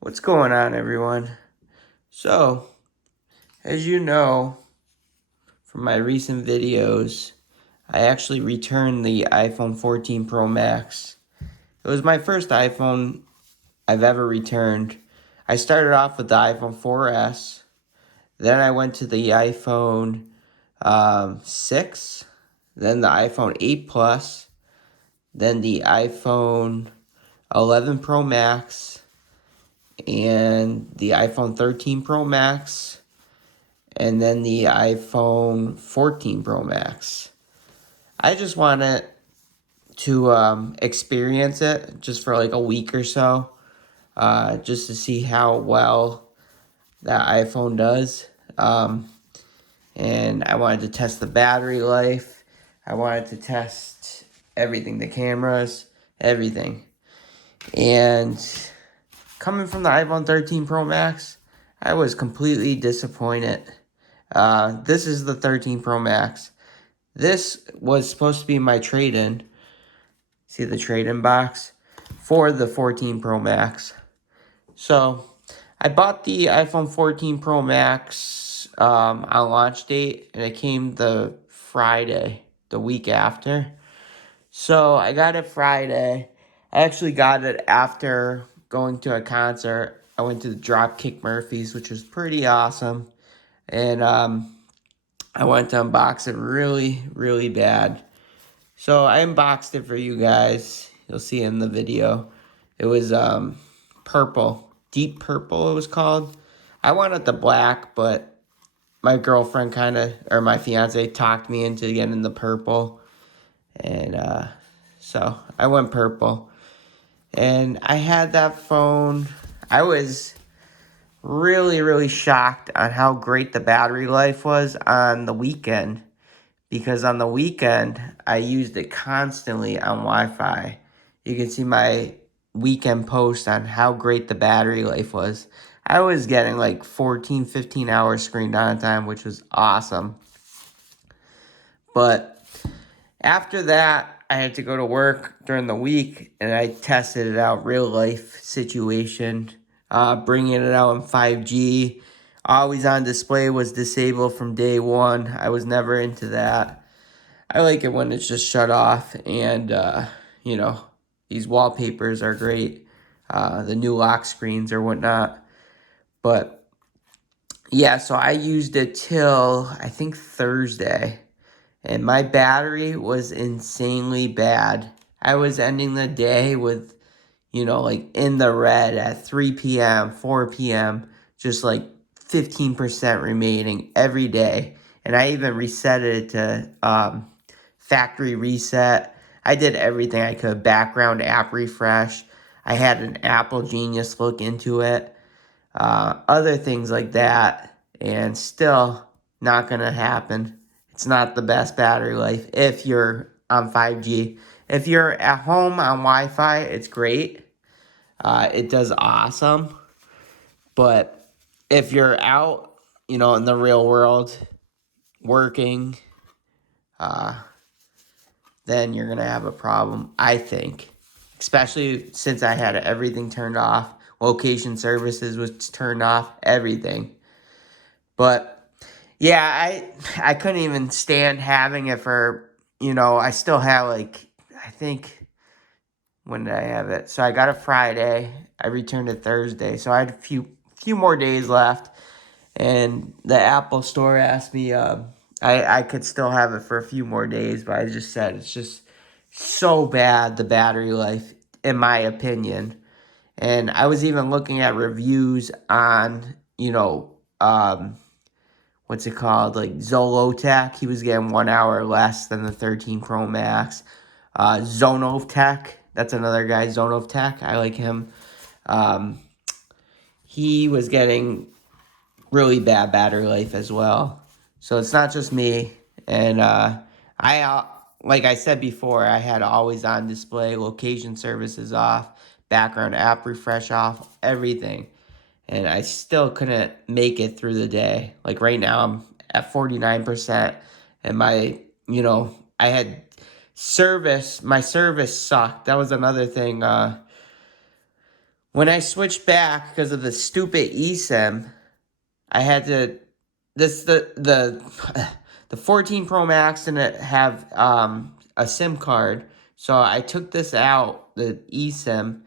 What's going on, everyone? So, as you know from my recent videos, I actually returned the iPhone 14 Pro Max. It was my first iPhone I've ever returned. I started off with the iPhone 4S, then I went to the iPhone 6, then the iPhone 8 Plus, then the iPhone 11 Pro Max, and the iPhone 13 Pro Max, and then the iPhone 14 Pro Max. I just wanted to experience it just for like a week or so, just to see how well that iPhone does. And I wanted to test the battery life. I wanted to test everything, the cameras, everything. And coming from the iPhone 13 Pro Max, I was completely disappointed. This is the 13 Pro Max. This was supposed to be my trade-in. See the trade-in box? For the 14 Pro Max. So, I bought the iPhone 14 Pro Max on launch date, and it came the Friday, the week after. So, I got it Friday. I actually got it after going to a concert. I went to the Dropkick Murphys, which was pretty awesome. And I wanted to unbox it really, really bad. So I unboxed it for you guys. You'll see in the video. It was purple. Deep purple it was called. I wanted the black, but my girlfriend or my fiance talked me into getting the purple. And so I went purple. And I had that phone. I was really, really shocked on how great the battery life was on the weekend. Because on the weekend, I used it constantly on Wi-Fi. You can see my weekend post on how great the battery life was. I was getting like 14, 15 hours screen on time, which was awesome. But after that, I had to go to work during the week, and I tested it out, real life situation, bringing it out in 5G. Always on display was disabled from day one. I was never into that. I like it when it's just shut off, and you know, these wallpapers are great. The new lock screens or whatnot. But yeah, so I used it till I think Thursday, and my battery was insanely bad. I was ending the day with, like in the red at 3 p.m., 4 p.m., just like 15% remaining every day. And I even reset it to factory reset. I did everything I could. Background app refresh. I had an Apple Genius look into it. Other things like that. And still not going to happen. It's not the best battery life if you're on 5G. If you're at home on Wi-Fi, it's great. It does awesome. But if you're out, in the real world, working, then you're going to have a problem, I think. Especially since I had everything turned off. Location services was turned off, everything. But yeah, I couldn't even stand having it for, I still have I think, when did I have it? So I got it Friday. I returned it Thursday. So I had a few more days left. And the Apple store asked me, I could still have it for a few more days, but I just said it's just so bad, the battery life, in my opinion. And I was even looking at reviews on, what's it called? Like Zolotech. He was getting 1 hour less than the 13 Pro Max. Zonotech. That's another guy, Zonotech. I like him. He was getting really bad battery life as well. So it's not just me. And like I said before, I had always on display, location services off, background app refresh off, everything. And I still couldn't make it through the day. Like right now, I'm at 49%. And I had my service sucked. That was another thing. When I switched back because of the stupid eSIM, I had to the 14 Pro Max didn't have a SIM card, so I took this out, the eSIM,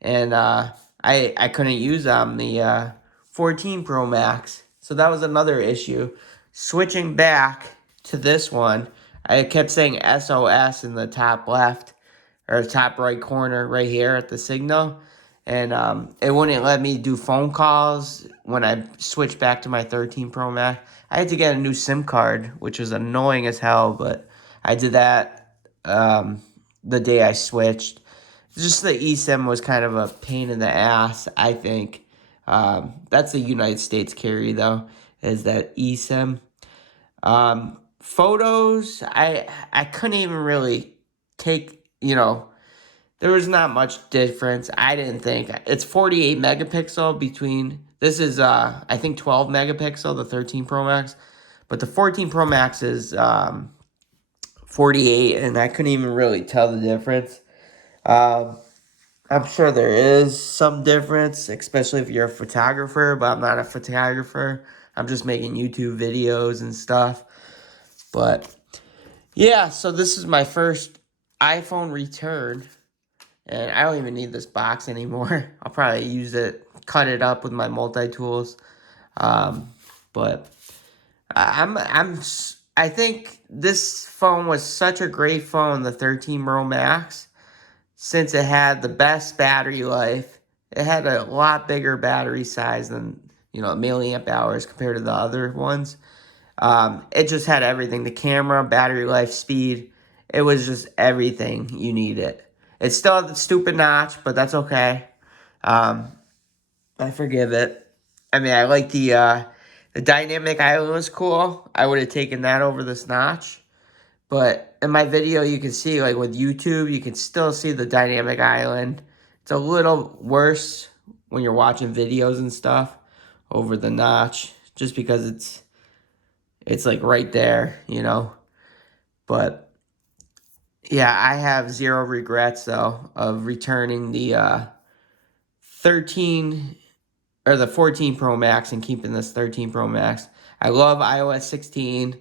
and I couldn't use the 14 Pro Max. So that was another issue. Switching back to this one, I kept saying SOS in the top left or top right corner right here at the signal. And it wouldn't let me do phone calls when I switched back to my 13 Pro Max. I had to get a new SIM card, which was annoying as hell, but I did that the day I switched. Just the eSIM was kind of a pain in the ass, I think. That's the United States carry, though, is that eSIM. Photos, I couldn't even really take, there was not much difference. I didn't think. It's 48 megapixel between, this is, I think 12 megapixel, the 13 Pro Max. But the 14 Pro Max is 48, and I couldn't even really tell the difference. I'm sure there is some difference, especially if you're a photographer, but I'm not a photographer. I'm just making YouTube videos and stuff. But yeah, so this is my first iPhone return. And I don't even need this box anymore. I'll probably use it, cut it up with my multi-tools. But I think this phone was such a great phone, the 13 Pro Max, since it had the best battery life. It had a lot bigger battery size than, milliamp hours compared to the other ones. It just had everything. The camera, battery life, speed. It was just everything you needed. It still had the stupid notch, but that's okay. I forgive it. I mean, I like the dynamic island was cool. I would have taken that over this notch. But in my video, you can see, like with YouTube, you can still see the dynamic island. It's a little worse when you're watching videos and stuff over the notch, just because it's like right there, But yeah, I have zero regrets though of returning the 13 or the 14 Pro Max and keeping this 13 Pro Max. I love iOS 16.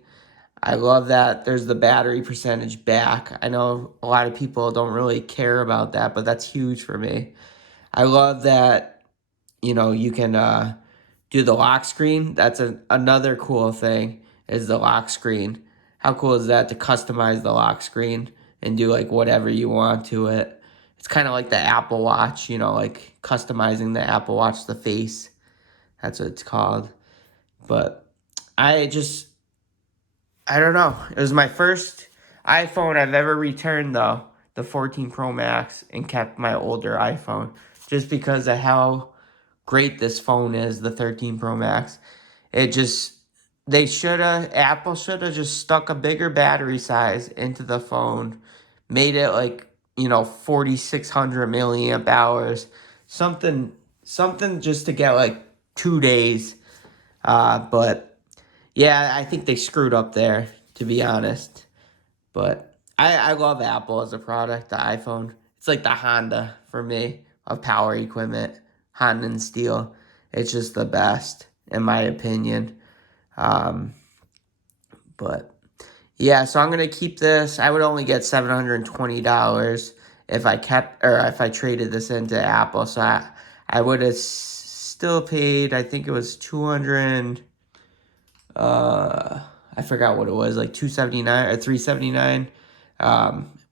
I love that there's the battery percentage back. I know a lot of people don't really care about that, but that's huge for me. I love that, you can do the lock screen. That's another cool thing is the lock screen. How cool is that to customize the lock screen and do like whatever you want to it? It's kind of like the Apple Watch, like customizing the Apple Watch, the face. That's what it's called. But I don't know. It was my first iPhone I've ever returned, though, the 14 Pro Max, and kept my older iPhone just because of how great this phone is, the 13 Pro Max. Apple should have just stuck a bigger battery size into the phone, made it like, 4,600 milliamp hours, something just to get like 2 days. But yeah, I think they screwed up there, to be honest. But I love Apple as a product, the iPhone. It's like the Honda for me of power equipment. Honda and Steel. It's just the best, in my opinion. But yeah, so I'm gonna keep this. I would only get $720 if I traded this into Apple. So I would have still paid. I think it was 200. I forgot what it was, like 279 or 379,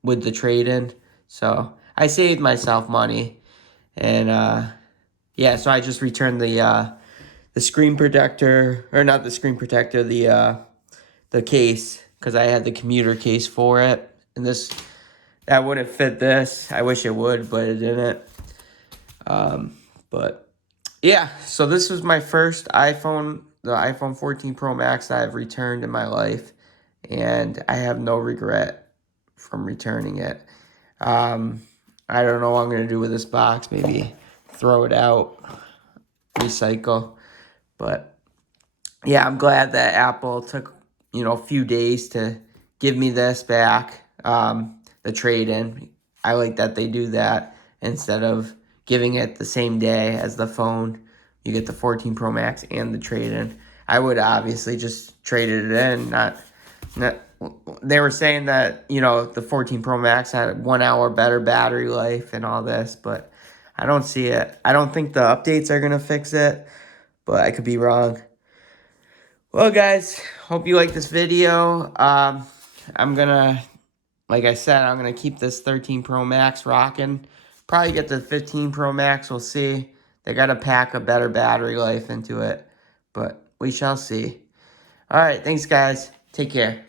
with the trade in. So I saved myself money, and yeah. So I just returned the screen protector, or not the screen protector, the case, because I had the commuter case for it, and that wouldn't fit this. I wish it would, but it didn't. But yeah, so this was my first iPhone, the iPhone 14 Pro Max that I've returned in my life, and I have no regret from returning it. I don't know what I'm going to do with this box, maybe throw it out, recycle, but yeah, I'm glad that Apple took, a few days to give me this back, the trade-in. I like that they do that instead of giving it the same day as the phone. You get the 14 Pro Max and the trade-in. I would obviously just traded it in. Not. They were saying that, you know, the 14 Pro Max had 1 hour better battery life and all this, but I don't see it. I don't think the updates are going to fix it, but I could be wrong. Well, guys, hope you like this video. I'm going to, like I said, I'm going to keep this 13 Pro Max rocking. Probably get the 15 Pro Max. We'll see. They got to pack a better battery life into it, but we shall see. All right, thanks, guys. Take care.